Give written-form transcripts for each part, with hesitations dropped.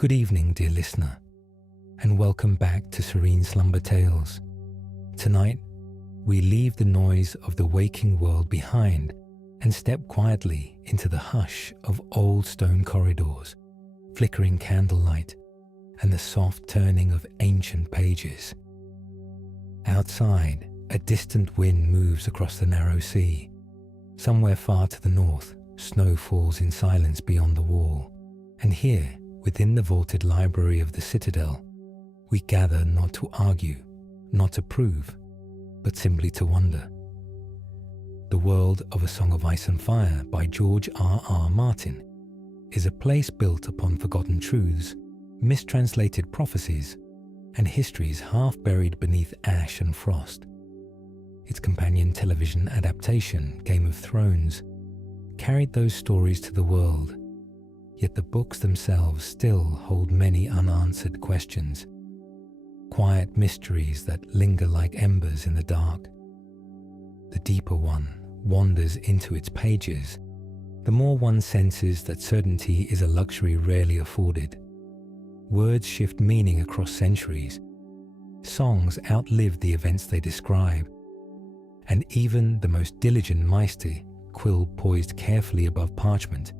Good evening, dear listener, and welcome back to Serene Slumber Tales. Tonight, we leave the noise of the waking world behind and step quietly into the hush of old stone corridors, flickering candlelight, and the soft turning of ancient pages. Outside, a distant wind moves across the narrow sea. Somewhere far to the north, snow falls in silence beyond the wall. And here, within the vaulted library of the citadel, we gather not to argue, not to prove, but simply to wonder. The World of A Song of Ice and Fire by George R.R. Martin is a place built upon forgotten truths, mistranslated prophecies, and histories half buried beneath ash and frost. Its companion television adaptation, Game of Thrones, carried those stories to the world, yet the books themselves still hold many unanswered questions, quiet mysteries that linger like embers in the dark. The deeper one wanders into its pages, the more one senses that certainty is a luxury rarely afforded. Words shift meaning across centuries. Songs outlive the events they describe, and even the most diligent Meister, quill poised carefully above parchment,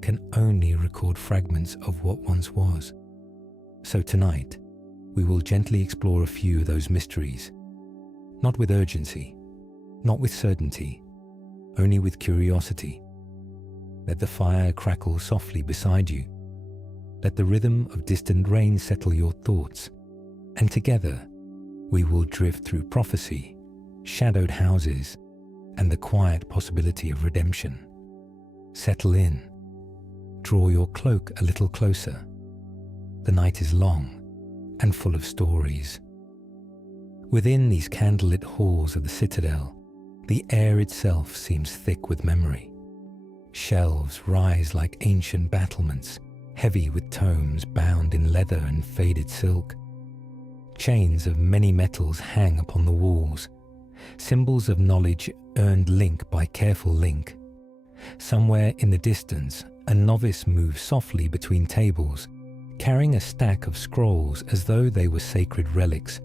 can only record fragments of what once was. So tonight, we will gently explore a few of those mysteries, not with urgency, not with certainty, only with curiosity. Let the fire crackle softly beside you. Let the rhythm of distant rain settle your thoughts, and together we will drift through prophecy, shadowed houses, and the quiet possibility of redemption. Settle in. Draw your cloak a little closer. The night is long and full of stories. Within these candlelit halls of the citadel, the air itself seems thick with memory. Shelves rise like ancient battlements, heavy with tomes bound in leather and faded silk. Chains of many metals hang upon the walls, symbols of knowledge earned link by careful link. Somewhere in the distance, a novice moves softly between tables, carrying a stack of scrolls as though they were sacred relics.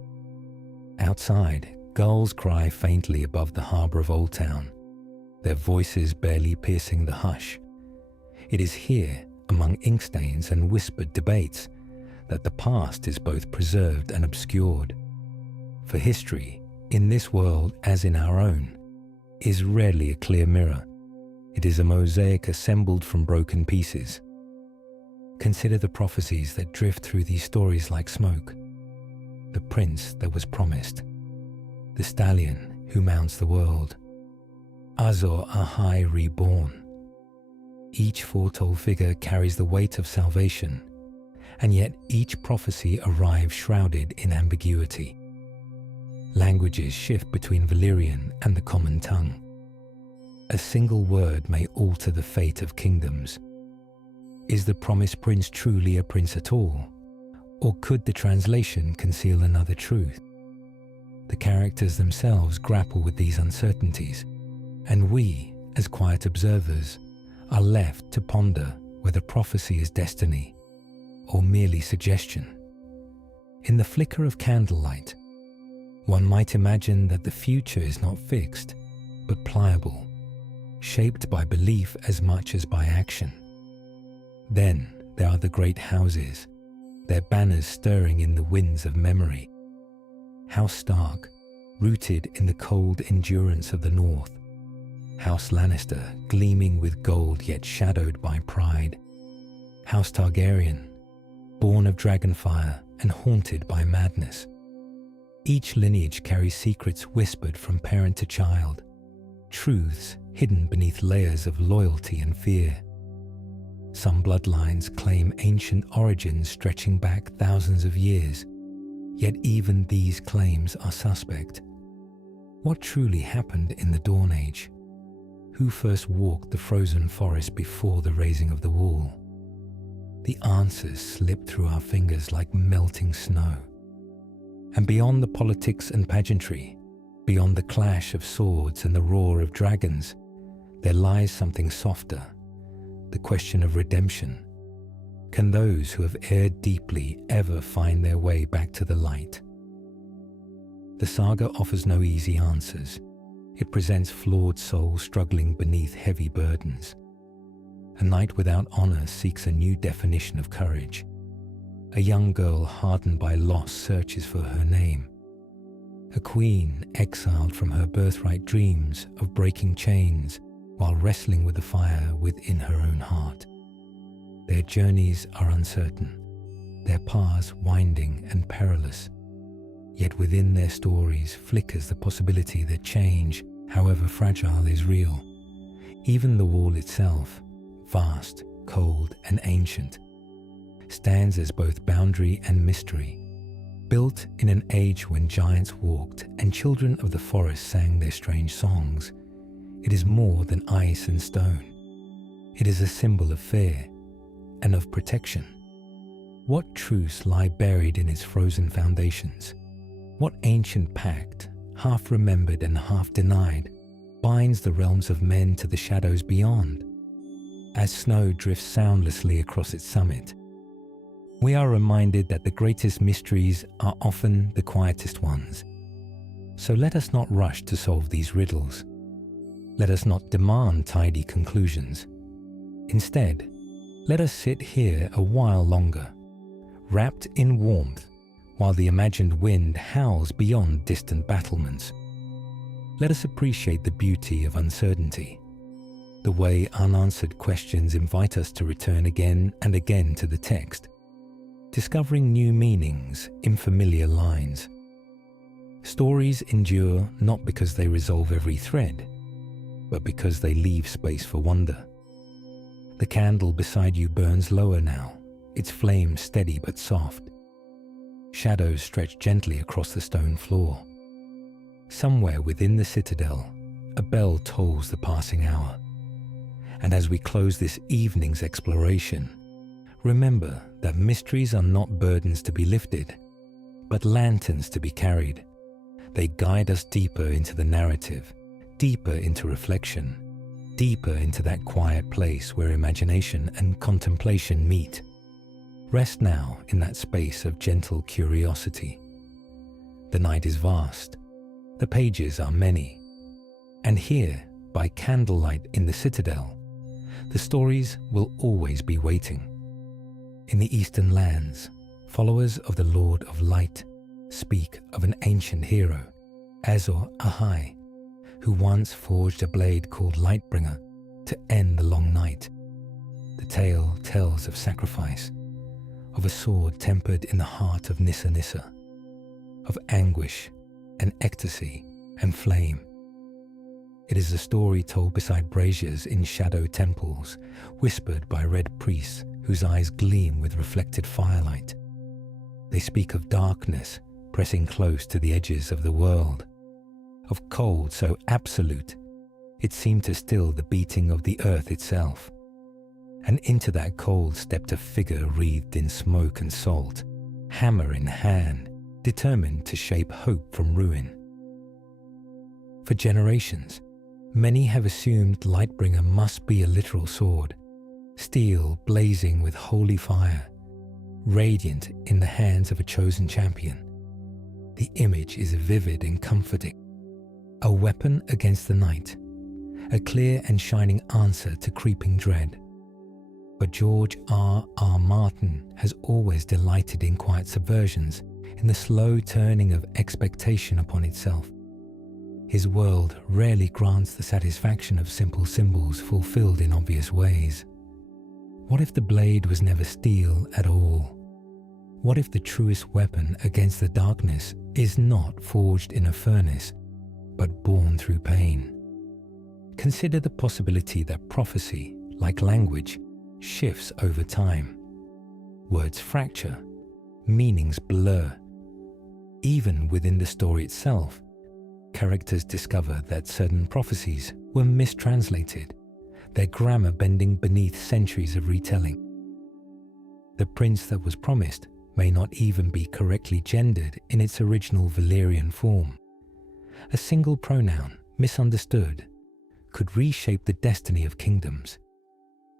Outside, gulls cry faintly above the harbour of Old Town, their voices barely piercing the hush. It is here, among inkstains and whispered debates, that the past is both preserved and obscured. For history, in this world as in our own, is rarely a clear mirror. It is a mosaic assembled from broken pieces. Consider the prophecies that drift through these stories like smoke. The prince that was promised, the stallion who mounts the world, Azor Ahai reborn. Each foretold figure carries the weight of salvation, and yet each prophecy arrives shrouded in ambiguity. Languages shift between Valyrian and the common tongue. A single word may alter the fate of kingdoms. Is the promised prince truly a prince at all? Or could the translation conceal another truth? The characters themselves grapple with these uncertainties, and we, as quiet observers, are left to ponder whether prophecy is destiny or merely suggestion. In the flicker of candlelight, one might imagine that the future is not fixed, but pliable, shaped by belief as much as by action. Then there are the great houses, their banners stirring in the winds of memory. House Stark, rooted in the cold endurance of the North. House Lannister, gleaming with gold yet shadowed by pride. House Targaryen, born of dragonfire and haunted by madness. Each lineage carries secrets whispered from parent to child, truths hidden beneath layers of loyalty and fear. Some bloodlines claim ancient origins stretching back thousands of years, yet even these claims are suspect. What truly happened in the Dawn Age? Who first walked the frozen forest before the raising of the wall? The answers slip through our fingers like melting snow. And beyond the politics and pageantry, beyond the clash of swords and the roar of dragons, there lies something softer, the question of redemption. Can those who have erred deeply ever find their way back to the light? The saga offers no easy answers. It presents flawed souls struggling beneath heavy burdens. A knight without honor seeks a new definition of courage. A young girl hardened by loss searches for her name. A queen exiled from her birthright dreams of breaking chains while wrestling with the fire within her own heart. Their journeys are uncertain, their paths winding and perilous. Yet within their stories flickers the possibility that change, however fragile, is real. Even the wall itself, vast, cold, and ancient, stands as both boundary and mystery. Built in an age when giants walked and children of the forest sang their strange songs, it is more than ice and stone. It is a symbol of fear and of protection. What truths lie buried in its frozen foundations? What ancient pact, half remembered and half denied, binds the realms of men to the shadows beyond? As snow drifts soundlessly across its summit, we are reminded that the greatest mysteries are often the quietest ones. So let us not rush to solve these riddles. Let us not demand tidy conclusions. Instead, let us sit here a while longer, wrapped in warmth, while the imagined wind howls beyond distant battlements. Let us appreciate the beauty of uncertainty, the way unanswered questions invite us to return again and again to the text, discovering new meanings in familiar lines. Stories endure not because they resolve every thread, but because they leave space for wonder. The candle beside you burns lower now, its flame steady but soft. Shadows stretch gently across the stone floor. Somewhere within the citadel, a bell tolls the passing hour. And as we close this evening's exploration, remember that mysteries are not burdens to be lifted, but lanterns to be carried. They guide us deeper into the narrative, deeper into reflection, deeper into that quiet place where imagination and contemplation meet. Rest now in that space of gentle curiosity. The night is vast, the pages are many, and here, by candlelight in the citadel, the stories will always be waiting. In the eastern lands, followers of the Lord of Light speak of an ancient hero, Azor Ahai, who once forged a blade called Lightbringer to end the long night. The tale tells of sacrifice, of a sword tempered in the heart of Nissa Nissa, of anguish and ecstasy and flame. It is a story told beside braziers in shadow temples, whispered by red priests whose eyes gleam with reflected firelight. They speak of darkness pressing close to the edges of the world, of cold so absolute it seemed to still the beating of the earth itself. And into that cold stepped a figure wreathed in smoke and salt, hammer in hand, determined to shape hope from ruin. For generations, many have assumed Lightbringer must be a literal sword, steel blazing with holy fire, radiant in the hands of a chosen champion. The image is vivid and comforting, a weapon against the night, a clear and shining answer to creeping dread. But George R.R. Martin has always delighted in quiet subversions, in the slow turning of expectation upon itself. His world rarely grants the satisfaction of simple symbols fulfilled in obvious ways. What if the blade was never steel at all? What if the truest weapon against the darkness is not forged in a furnace, but born through pain? Consider the possibility that prophecy, like language, shifts over time. Words fracture, meanings blur. Even within the story itself, characters discover that certain prophecies were mistranslated, their grammar bending beneath centuries of retelling. The prince that was promised may not even be correctly gendered in its original Valyrian form. A single pronoun, misunderstood, could reshape the destiny of kingdoms.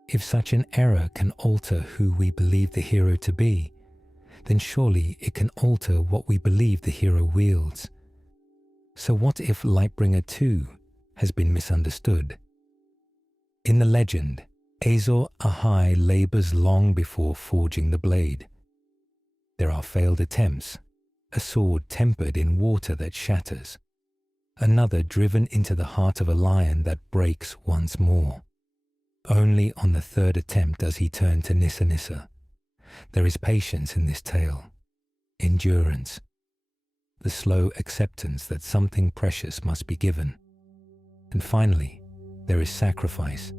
If such an error can alter who we believe the hero to be, then surely it can alter what we believe the hero wields. So what if Lightbringer too has been misunderstood? In the legend, Azor Ahai labors long before forging the blade. There are failed attempts, a sword tempered in water that shatters, another driven into the heart of a lion that breaks once more. Only on the third attempt does he turn to Nissa Nissa. There is patience in this tale, endurance, the slow acceptance that something precious must be given. And finally, there is sacrifice,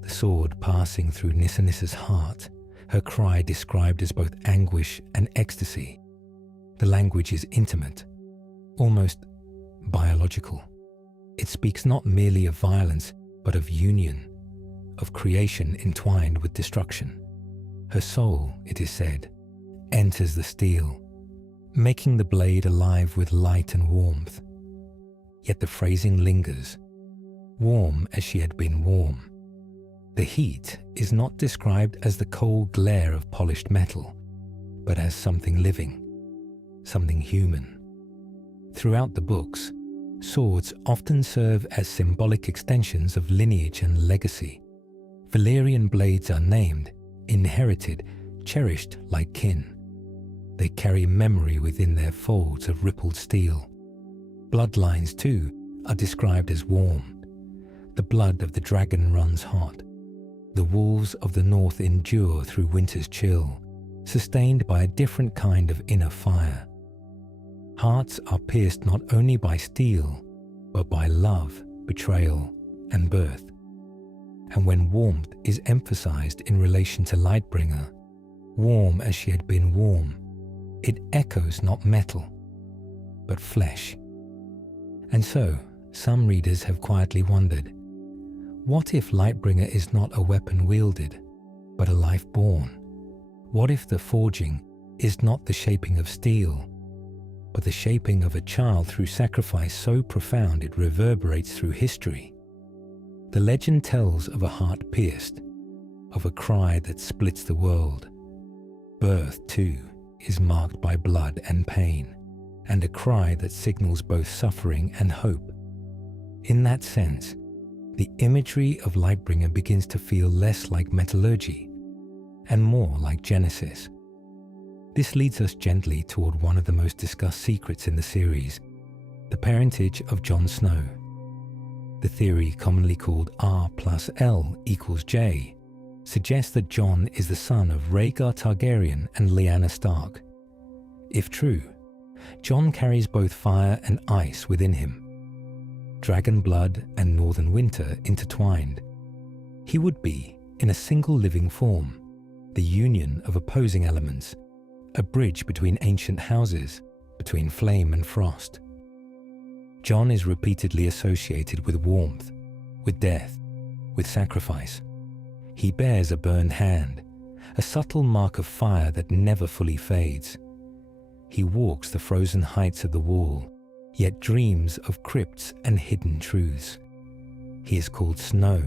the sword passing through Nissa Nissa's heart, her cry described as both anguish and ecstasy. The language is intimate, almost biological. It speaks not merely of violence, but of union, of creation entwined with destruction. Her soul, it is said, enters the steel, making the blade alive with light and warmth. Yet the phrasing lingers, warm as she had been warm. The heat is not described as the cold glare of polished metal, but as something living, something human. Throughout the books, swords often serve as symbolic extensions of lineage and legacy. Valyrian blades are named, inherited, cherished like kin. They carry memory within their folds of rippled steel. Bloodlines, too, are described as warm. The blood of the dragon runs hot. The wolves of the north endure through winter's chill, sustained by a different kind of inner fire. Hearts are pierced not only by steel, but by love, betrayal, and birth. And when warmth is emphasized in relation to Lightbringer, warm as she had been warm, it echoes not metal, but flesh. And so, some readers have quietly wondered, what if Lightbringer is not a weapon wielded, but a life born? What if the forging is not the shaping of steel, but the shaping of a child through sacrifice so profound it reverberates through history? The legend tells of a heart pierced, of a cry that splits the world. Birth, too, is marked by blood and pain, and a cry that signals both suffering and hope. In that sense, the imagery of Lightbringer begins to feel less like metallurgy and more like Genesis. This leads us gently toward one of the most discussed secrets in the series, the parentage of Jon Snow. The theory, commonly called R plus L equals J, suggests that Jon is the son of Rhaegar Targaryen and Lyanna Stark. If true, Jon carries both fire and ice within him, dragon blood and northern winter intertwined. He would be, in a single living form, the union of opposing elements, a bridge between ancient houses, between flame and frost. Jon is repeatedly associated with warmth, with death, with sacrifice. He bears a burned hand, a subtle mark of fire that never fully fades. He walks the frozen heights of the wall, yet dreams of crypts and hidden truths. He is called Snow,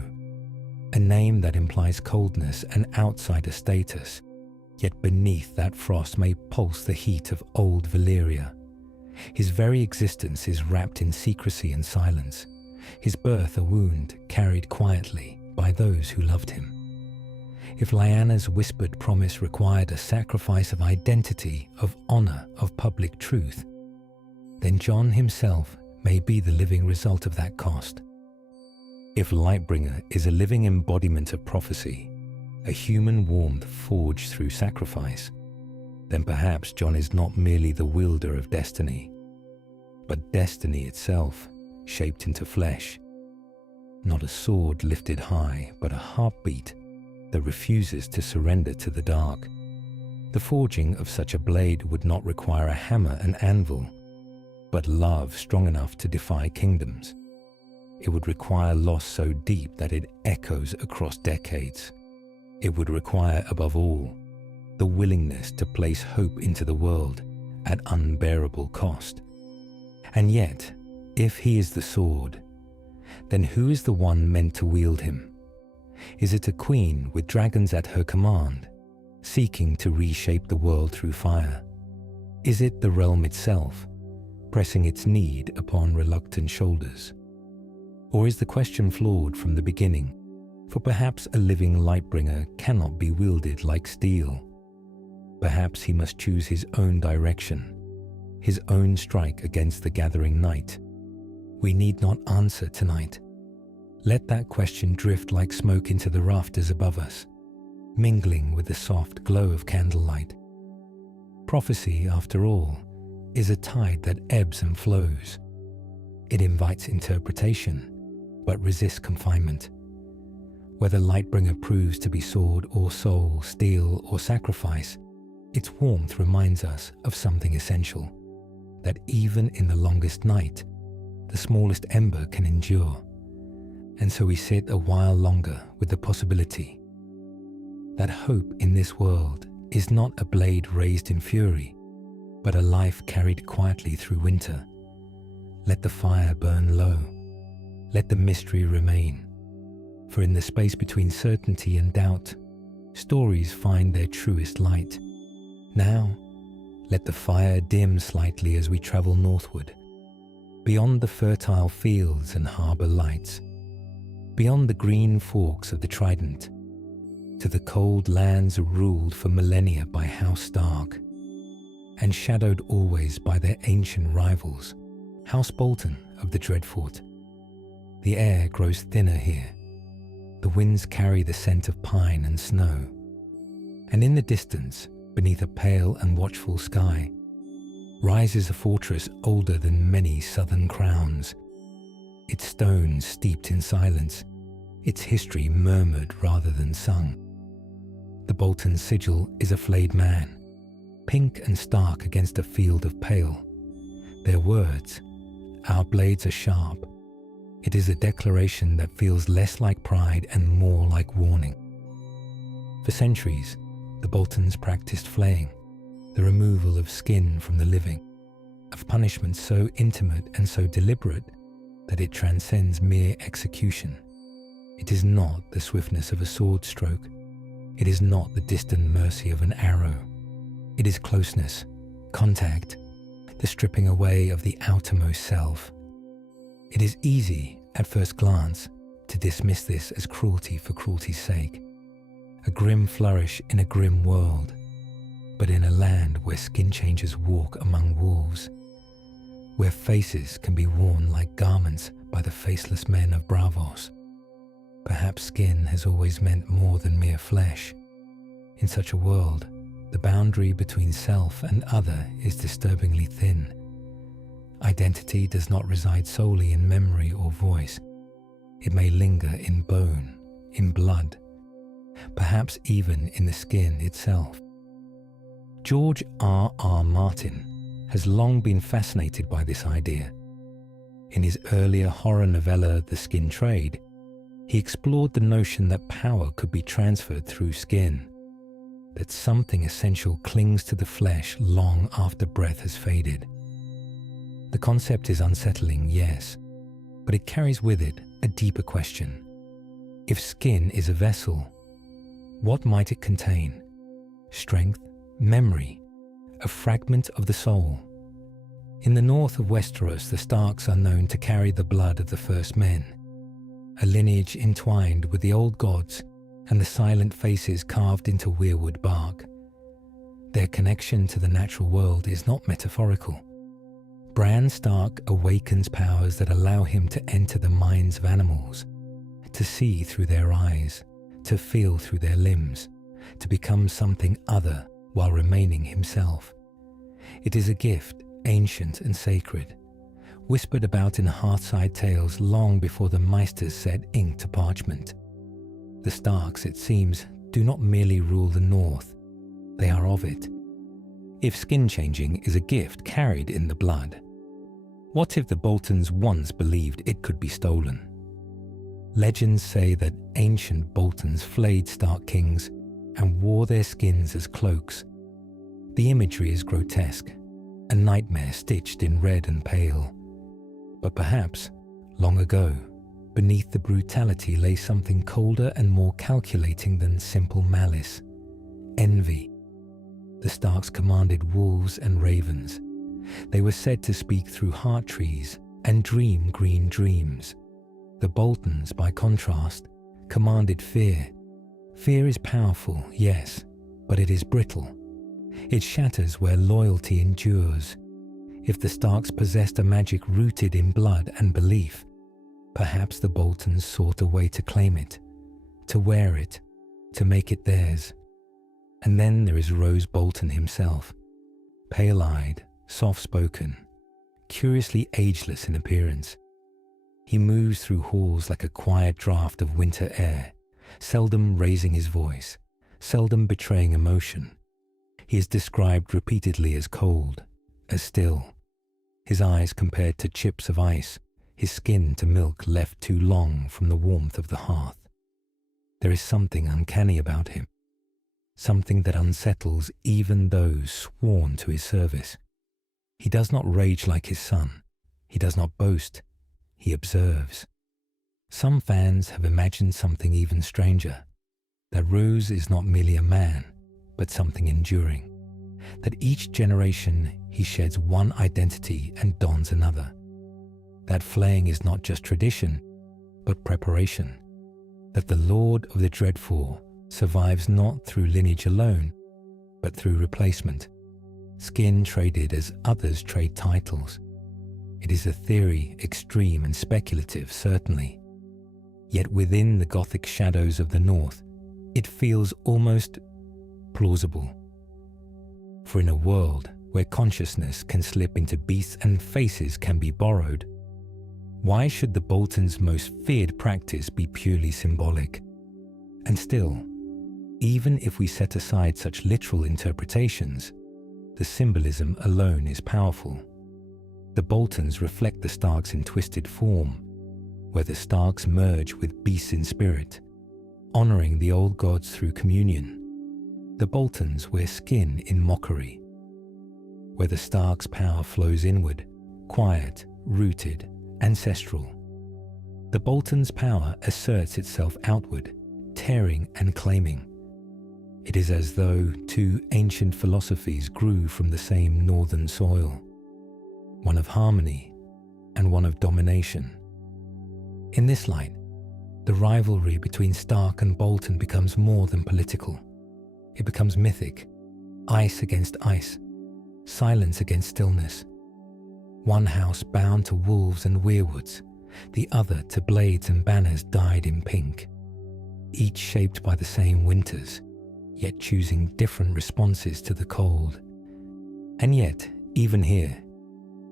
a name that implies coldness and outsider status, yet beneath that frost may pulse the heat of old Valyria. His very existence is wrapped in secrecy and silence, his birth a wound carried quietly by those who loved him. If Lyanna's whispered promise required a sacrifice of identity, of honor, of public truth, then Jon himself may be the living result of that cost. If Lightbringer is a living embodiment of prophecy, a human warmth forged through sacrifice, then perhaps Jon is not merely the wielder of destiny, but destiny itself shaped into flesh. Not a sword lifted high, but a heartbeat that refuses to surrender to the dark. The forging of such a blade would not require a hammer and anvil, but love strong enough to defy kingdoms. It would require loss so deep that it echoes across decades. It would require, above all, the willingness to place hope into the world at unbearable cost. And yet, if he is the sword, then who is the one meant to wield him? Is it a queen with dragons at her command, seeking to reshape the world through fire? Is it the realm itself, pressing its need upon reluctant shoulders? Or is the question flawed from the beginning, for perhaps a living lightbringer cannot be wielded like steel? Perhaps he must choose his own direction, his own strike against the gathering night. We need not answer tonight. Let that question drift like smoke into the rafters above us, mingling with the soft glow of candlelight. Prophecy, after all, is a tide that ebbs and flows. It invites interpretation, but resists confinement. Whether Lightbringer proves to be sword or soul, steel or sacrifice, its warmth reminds us of something essential, that even in the longest night, the smallest ember can endure. And so we sit a while longer with the possibility that hope in this world is not a blade raised in fury, but a life carried quietly through winter. Let the fire burn low. Let the mystery remain. For in the space between certainty and doubt, stories find their truest light. Now, let the fire dim slightly as we travel northward, beyond the fertile fields and harbour lights, beyond the green forks of the Trident, to the cold lands ruled for millennia by House Stark, and shadowed always by their ancient rivals, House Bolton of the Dreadfort. The air grows thinner here. The winds carry the scent of pine and snow. And in the distance, beneath a pale and watchful sky, rises a fortress older than many southern crowns, its stones steeped in silence, its history murmured rather than sung. The Bolton sigil is a flayed man, pink and stark against a field of pale. Their words, "Our blades are sharp." It is a declaration that feels less like pride and more like warning. For centuries, the Boltons practiced flaying, the removal of skin from the living, of punishment so intimate and so deliberate that it transcends mere execution. It is not the swiftness of a sword stroke. It is not the distant mercy of an arrow. It is closeness, contact, the stripping away of the outermost self. It is easy, at first glance, to dismiss this as cruelty for cruelty's sake, a grim flourish in a grim world, but in a land where skin changers walk among wolves, where faces can be worn like garments by the faceless men of Braavos, perhaps skin has always meant more than mere flesh. In such a world, the boundary between self and other is disturbingly thin. Identity does not reside solely in memory or voice. It may linger in bone, in blood, perhaps even in the skin itself. George R.R. Martin has long been fascinated by this idea. In his earlier horror novella, The Skin Trade, he explored the notion that power could be transferred through skin, that something essential clings to the flesh long after breath has faded. The concept is unsettling, yes, but it carries with it a deeper question. If skin is a vessel, what might it contain? Strength, memory, a fragment of the soul. In the north of Westeros, the Starks are known to carry the blood of the first men, a lineage entwined with the old gods and the silent faces carved into weirwood bark. Their connection to the natural world is not metaphorical. Bran Stark awakens powers that allow him to enter the minds of animals, to see through their eyes, to feel through their limbs, to become something other while remaining himself. It is a gift, ancient and sacred, whispered about in hearthside tales long before the Meisters set ink to parchment. The Starks, it seems, do not merely rule the North, they are of it. If skin changing is a gift carried in the blood, what if the Boltons once believed it could be stolen? Legends say that ancient Boltons flayed Stark kings and wore their skins as cloaks. The imagery is grotesque, a nightmare stitched in red and pale. But perhaps, long ago, beneath the brutality lay something colder and more calculating than simple malice: envy. The Starks commanded wolves and ravens. They were said to speak through heart trees and dream green dreams. The Boltons, by contrast, commanded fear. Fear is powerful, yes, but it is brittle. It shatters where loyalty endures. If the Starks possessed a magic rooted in blood and belief, perhaps the Boltons sought a way to claim it, to wear it, to make it theirs. And then there is Rose Bolton himself, pale-eyed, soft-spoken, curiously ageless in appearance. He moves through halls like a quiet draught of winter air, seldom raising his voice, seldom betraying emotion. He is described repeatedly as cold, as still. His eyes compared to chips of ice, his skin to milk left too long from the warmth of the hearth. There is something uncanny about him, something that unsettles even those sworn to his service. He does not rage like his son. He does not boast. He observes. Some fans have imagined something even stranger, that Rose is not merely a man, but something enduring, that each generation he sheds one identity and dons another. That flaying is not just tradition, but preparation, that the Lord of the Dreadful survives not through lineage alone, but through replacement, skin traded as others trade titles. It is a theory, extreme and speculative, certainly. Yet within the Gothic shadows of the North, it feels almost plausible. For in a world where consciousness can slip into beasts and faces can be borrowed, why should the Boltons' most feared practice be purely symbolic? And still, even if we set aside such literal interpretations, the symbolism alone is powerful. The Boltons reflect the Starks in twisted form, where the Starks merge with beasts in spirit, honoring the old gods through communion. The Boltons wear skin in mockery, where the Starks' power flows inward, quiet, rooted, ancestral. The Boltons' power asserts itself outward, tearing and claiming. It is as though two ancient philosophies grew from the same northern soil, one of harmony and one of domination. In this light, the rivalry between Stark and Bolton becomes more than political. It becomes mythic, ice against ice, silence against stillness. One house bound to wolves and weirwoods, the other to blades and banners dyed in pink, each shaped by the same winters, yet choosing different responses to the cold. And yet, even here,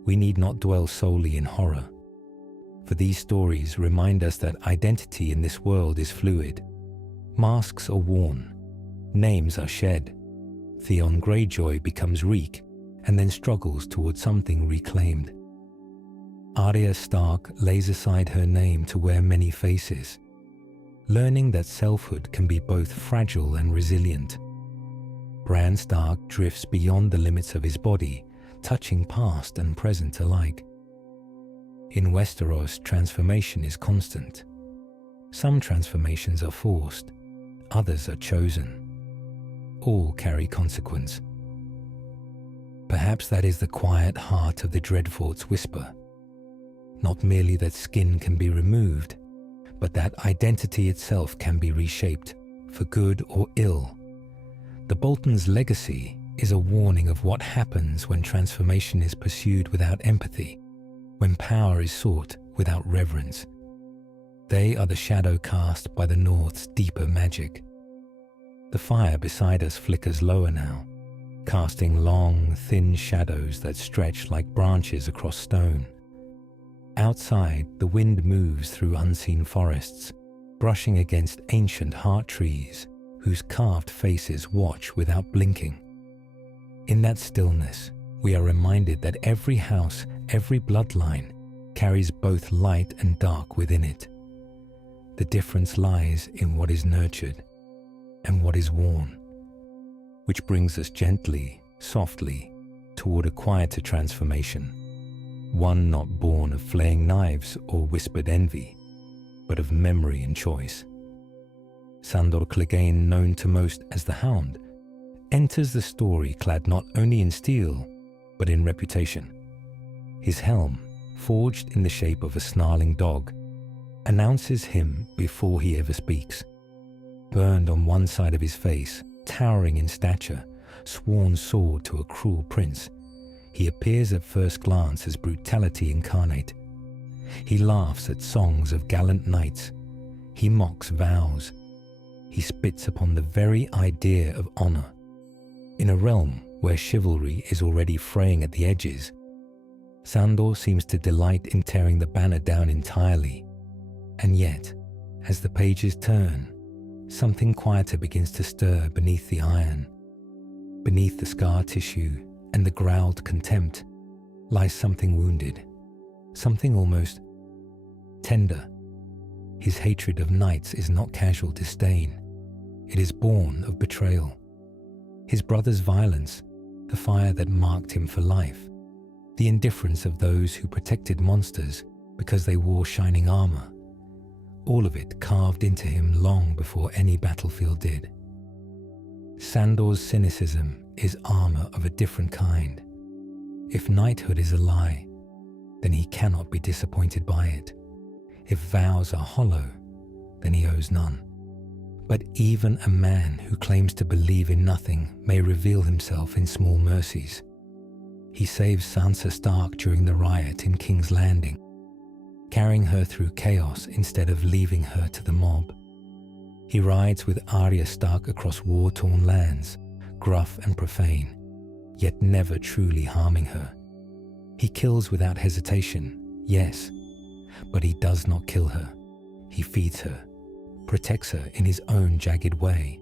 we need not dwell solely in horror, for these stories remind us that identity in this world is fluid. Masks are worn, names are shed. Theon Greyjoy becomes Reek and then struggles towards something reclaimed. Arya Stark lays aside her name to wear many faces, learning that selfhood can be both fragile and resilient. Bran Stark drifts beyond the limits of his body, touching past and present alike. In Westeros, transformation is constant. Some transformations are forced, others are chosen. All carry consequence. Perhaps that is the quiet heart of the Dreadfort's whisper. Not merely that skin can be removed, but that identity itself can be reshaped, for good or ill. The Boltons' legacy is a warning of what happens when transformation is pursued without empathy, when power is sought without reverence. They are the shadow cast by the North's deeper magic. The fire beside us flickers lower now, casting long, thin shadows that stretch like branches across stone. Outside, the wind moves through unseen forests, brushing against ancient heart trees whose carved faces watch without blinking. In that stillness, we are reminded that every house, every bloodline, carries both light and dark within it. The difference lies in what is nurtured and what is worn, which brings us gently, softly, toward a quieter transformation, one not born of flaying knives or whispered envy, but of memory and choice. Sandor Clegane, known to most as the Hound, enters the story clad not only in steel, but in reputation. His helm, forged in the shape of a snarling dog, announces him before he ever speaks. Burned on one side of his face, towering in stature, sworn sword to a cruel prince, he appears at first glance as brutality incarnate. He laughs at songs of gallant knights. He mocks vows. He spits upon the very idea of honor. In a realm where chivalry is already fraying at the edges, Sandor seems to delight in tearing the banner down entirely. And yet, as the pages turn, something quieter begins to stir beneath the iron. Beneath the scar tissue and the growled contempt lies something wounded, something almost tender. His hatred of knights is not casual disdain. It is born of betrayal. His brother's violence, the fire that marked him for life, the indifference of those who protected monsters because they wore shining armor, all of it carved into him long before any battlefield did. Sandor's cynicism is armor of a different kind. If knighthood is a lie, then he cannot be disappointed by it. If vows are hollow, then he owes none. But even a man who claims to believe in nothing may reveal himself in small mercies. He saves Sansa Stark during the riot in King's Landing, carrying her through chaos instead of leaving her to the mob. He rides with Arya Stark across war-torn lands, gruff and profane, yet never truly harming her. He kills without hesitation, yes, but he does not kill her. He feeds her, protects her in his own jagged way.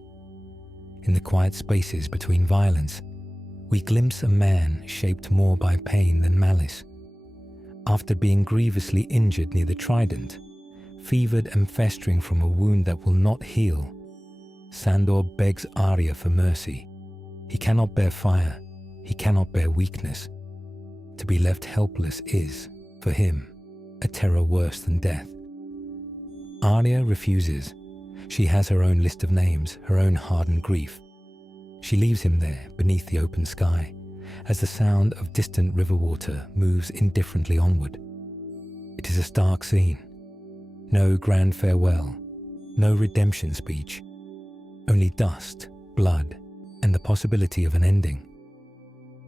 In the quiet spaces between violence, we glimpse a man shaped more by pain than malice. After being grievously injured near the Trident, fevered and festering from a wound that will not heal, Sandor begs Arya for mercy. He cannot bear fire. He cannot bear weakness. To be left helpless is, for him, a terror worse than death. Arya refuses. She has her own list of names, her own hardened grief. She leaves him there beneath the open sky as the sound of distant river water moves indifferently onward. It is a stark scene. No grand farewell, no redemption speech, only dust, blood, and the possibility of an ending.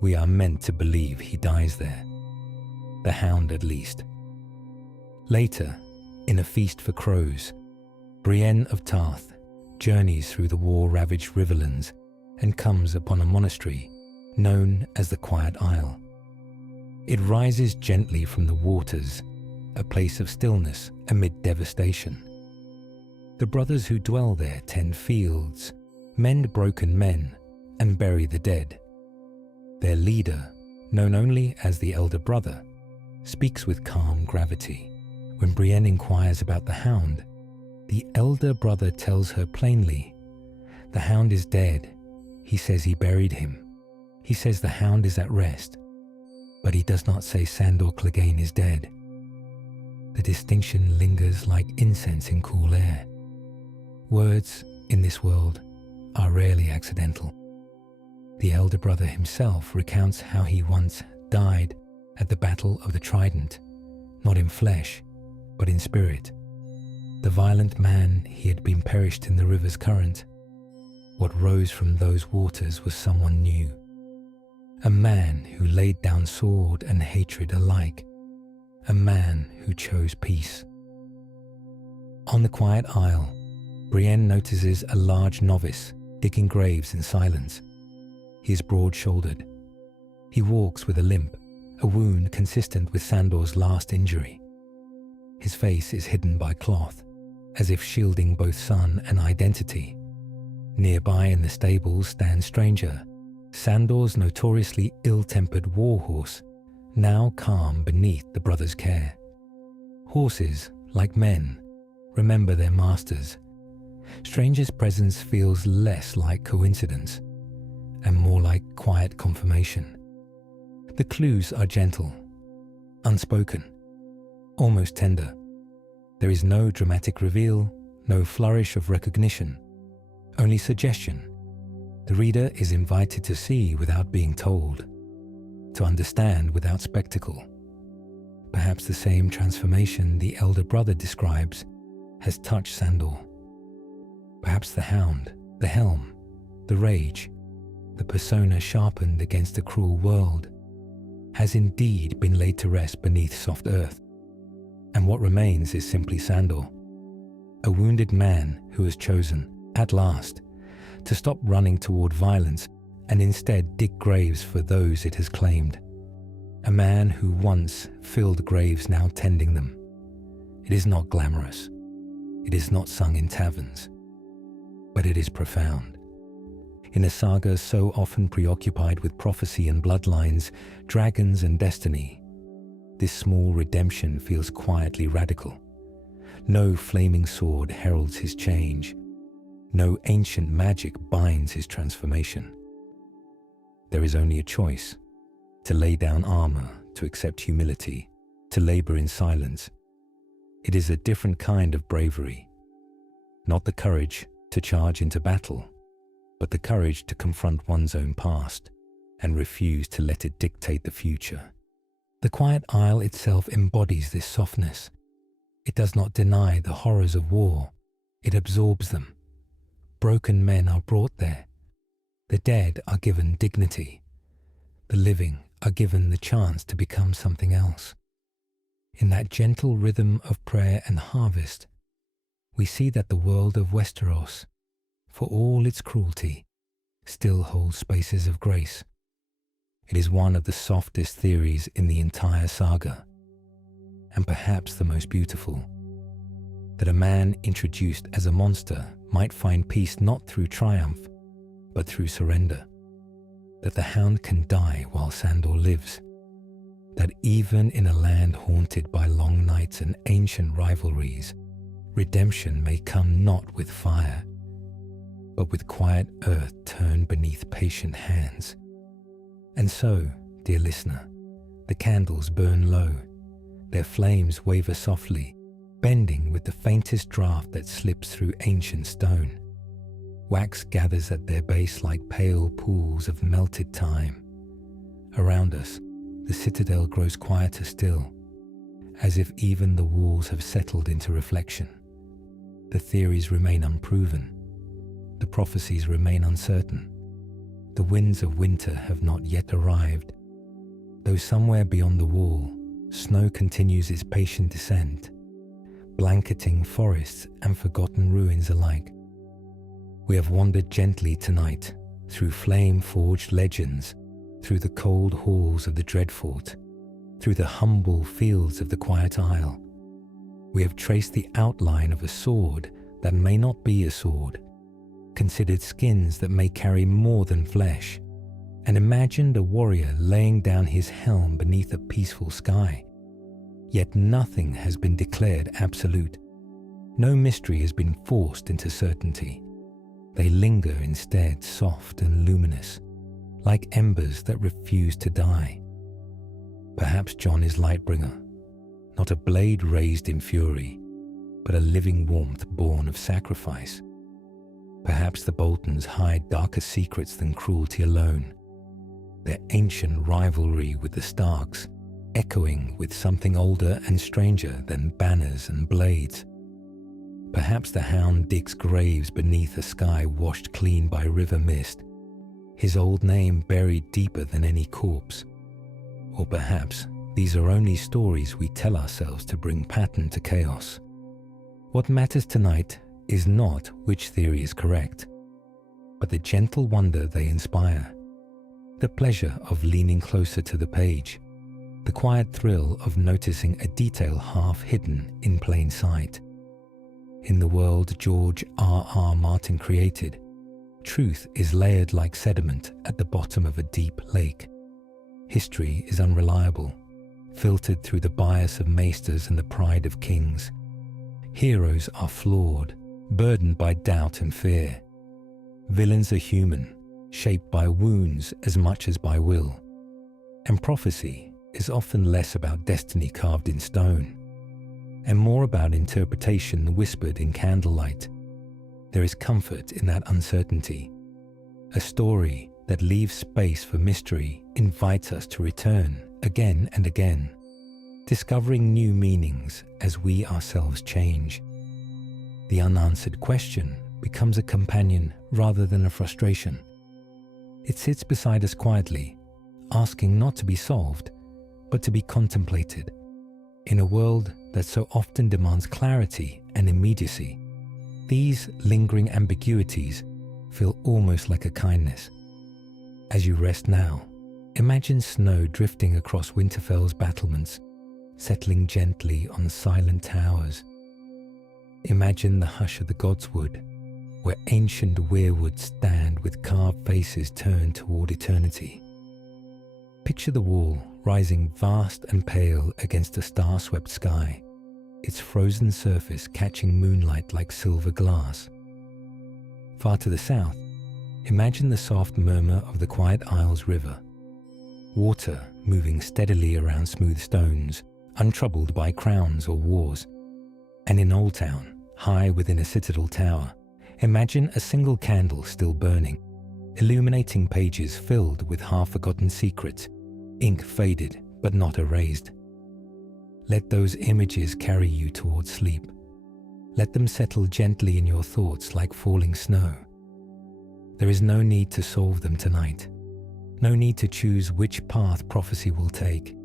We are meant to believe he dies there. The Hound at least. Later, in a feast for crows, Brienne of Tarth journeys through the war-ravaged riverlands and comes upon a monastery known as the Quiet Isle. It rises gently from the waters, a place of stillness amid devastation. The brothers who dwell there tend fields, mend broken men, and bury the dead. Their leader, known only as the elder brother, speaks with calm gravity. When Brienne inquires about the Hound, the elder brother tells her plainly, "The Hound is dead. He says he buried him. He says the Hound is at rest, but he does not say Sandor Clegane is dead." The distinction lingers like incense in cool air. Words in this world are rarely accidental. The elder brother himself recounts how he once died at the Battle of the Trident, not in flesh, but in spirit. The violent man he had been perished in the river's current. What rose from those waters was someone new. A man who laid down sword and hatred alike. A man who chose peace. On the Quiet Isle, Brienne notices a large novice digging graves in silence. He is broad-shouldered. He walks with a limp, a wound consistent with Sandor's last injury. His face is hidden by cloth, as if shielding both sun and identity. Nearby in the stables stands Stranger, Sandor's notoriously ill-tempered warhorse, now calm beneath the brothers' care. Horses, like men, remember their masters. Stranger's presence feels less like coincidence and more like quiet confirmation. The clues are gentle, unspoken, almost tender. There is no dramatic reveal, no flourish of recognition, only suggestion. The reader is invited to see without being told, to understand without spectacle. Perhaps the same transformation the elder brother describes has touched Sandor. Perhaps the hound, the helm, the rage, the persona sharpened against a cruel world, has indeed been laid to rest beneath soft earth. And what remains is simply Sandor, a wounded man who has chosen, at last, to stop running toward violence and instead dig graves for those it has claimed. A man who once filled graves, now tending them. It is not glamorous. It is not sung in taverns. But it is profound. In a saga so often preoccupied with prophecy and bloodlines, dragons and destiny, this small redemption feels quietly radical. No flaming sword heralds his change. No ancient magic binds his transformation. There is only a choice: to lay down armor, to accept humility, to labor in silence. It is a different kind of bravery. Not the courage to charge into battle, but the courage to confront one's own past and refuse to let it dictate the future. The Quiet Isle itself embodies this softness. It does not deny the horrors of war. It absorbs them. Broken men are brought there. The dead are given dignity. The living are given the chance to become something else. In that gentle rhythm of prayer and harvest, we see that the world of Westeros, for all its cruelty, still holds spaces of grace. It is one of the softest theories in the entire saga, and perhaps the most beautiful, that a man introduced as a monster might find peace not through triumph, but through surrender. That the hound can die while Sandor lives. That even in a land haunted by long nights and ancient rivalries, redemption may come not with fire, but with quiet earth turned beneath patient hands. And so, dear listener, the candles burn low, their flames waver softly, bending with the faintest draught that slips through ancient stone. Wax gathers at their base like pale pools of melted time. Around us, the citadel grows quieter still, as if even the walls have settled into reflection. The theories remain unproven. The prophecies remain uncertain. The winds of winter have not yet arrived, though somewhere beyond the wall, snow continues its patient descent, blanketing forests and forgotten ruins alike. We have wandered gently tonight through flame-forged legends, through the cold halls of the Dreadfort, through the humble fields of the Quiet Isle. We have traced the outline of a sword that may not be a sword, considered skins that may carry more than flesh, and imagined a warrior laying down his helm beneath a peaceful sky. Yet nothing has been declared absolute. No mystery has been forced into certainty. They linger instead soft and luminous, like embers that refuse to die. Perhaps Jon is Lightbringer, not a blade raised in fury, but a living warmth born of sacrifice. Perhaps the Boltons hide darker secrets than cruelty alone, their ancient rivalry with the Starks echoing with something older and stranger than banners and blades. Perhaps the hound digs graves beneath a sky washed clean by river mist, his old name buried deeper than any corpse. Or perhaps these are only stories we tell ourselves to bring pattern to chaos. What matters tonight is not which theory is correct, but the gentle wonder they inspire, the pleasure of leaning closer to the page, the quiet thrill of noticing a detail half hidden in plain sight. In the world George R.R. Martin created, truth is layered like sediment at the bottom of a deep lake. History is unreliable, filtered through the bias of maesters and the pride of kings. Heroes are flawed, burdened by doubt and fear. Villains are human, shaped by wounds as much as by will. And prophecy is often less about destiny carved in stone and more about interpretation whispered in candlelight. There is comfort in that uncertainty. A story that leaves space for mystery invites us to return again and again, discovering new meanings as we ourselves change. The unanswered question becomes a companion rather than a frustration. It sits beside us quietly, asking not to be solved, but to be contemplated. In a world that so often demands clarity and immediacy, these lingering ambiguities feel almost like a kindness. As you rest now, imagine snow drifting across Winterfell's battlements, settling gently on silent towers. Imagine the hush of the Godswood, where ancient weirwoods stand with carved faces turned toward eternity. Picture the wall rising vast and pale against a star-swept sky, its frozen surface catching moonlight like silver glass. Far to the south, imagine the soft murmur of the Quiet Isles River, water moving steadily around smooth stones, untroubled by crowns or wars. And in Old Town, high within a citadel tower, imagine a single candle still burning, illuminating pages filled with half-forgotten secrets, ink faded but not erased. Let those images carry you towards sleep. Let them settle gently in your thoughts like falling snow. There is no need to solve them tonight, no need to choose which path prophecy will take,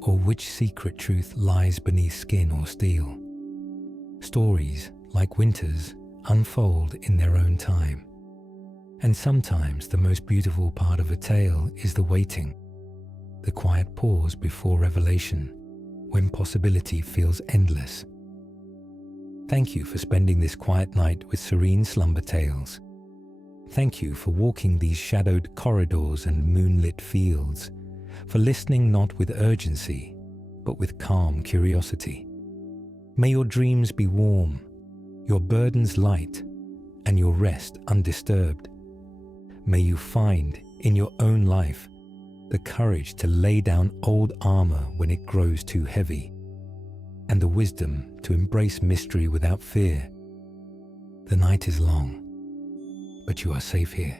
or which secret truth lies beneath skin or steel. Stories, like winters, unfold in their own time. And sometimes the most beautiful part of a tale is the waiting, the quiet pause before revelation, when possibility feels endless. Thank you for spending this quiet night with Serene Slumber Tales. Thank you for walking these shadowed corridors and moonlit fields, for listening not with urgency, but with calm curiosity. May your dreams be warm, your burdens light, and your rest undisturbed. May you find in your own life the courage to lay down old armor when it grows too heavy, and the wisdom to embrace mystery without fear. The night is long, but you are safe here.